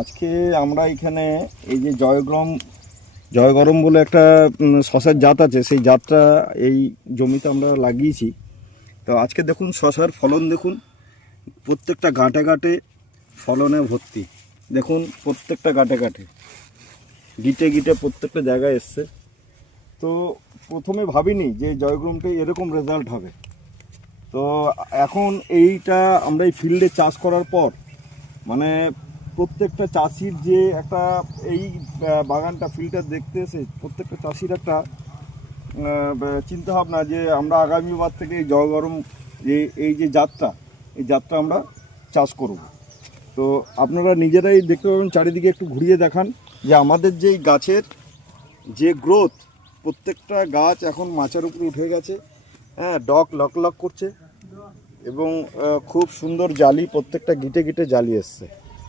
আজকে আমরা এখানে এই যে জয়গ্রম, জয়গরম বলে একটা শশার জাত আছে, সেই জাতটা এই জমিতে আমরা লাগিয়েছি। তো আজকে দেখুন শশার ফলন দেখুন, প্রত্যেকটা গাঁটে গাঁটে ফলনে ভর্তি। দেখুন প্রত্যেকটা গাঁটে গাঁটে গিটে গিটে প্রত্যেকটা জায়গায় এসছে। তো প্রথমে ভাবিনি যে জয়গ্রমটা এরকম রেজাল্ট হবে। তো এখন এইটা আমরা এই ফিল্ডে চাষ করার পর মানে প্রত্যেকটা চাষির যে একটা এই বাগানটা ফিল্ডটা দেখতে এসে প্রত্যেকটা চাষির একটা চিন্তা ভাবনা যে আমরা আগামীবার থেকে এই জয়গরম যে, এই যে যাত্রা, এই যাত্রা আমরা চাষ করব। তো আপনারা নিজেরাই দেখতে পাবেন, চারিদিকে একটু ঘুরিয়ে দেখান যে আমাদের যেই গাছের যে গ্রোথ প্রত্যেকটা গাছ এখন মাচার উপরে উঠে গেছে হ্যাঁ ডক লক লক করছে এবং খুব সুন্দর জালি প্রত্যেকটা গিটে গিটে জালি এসছে।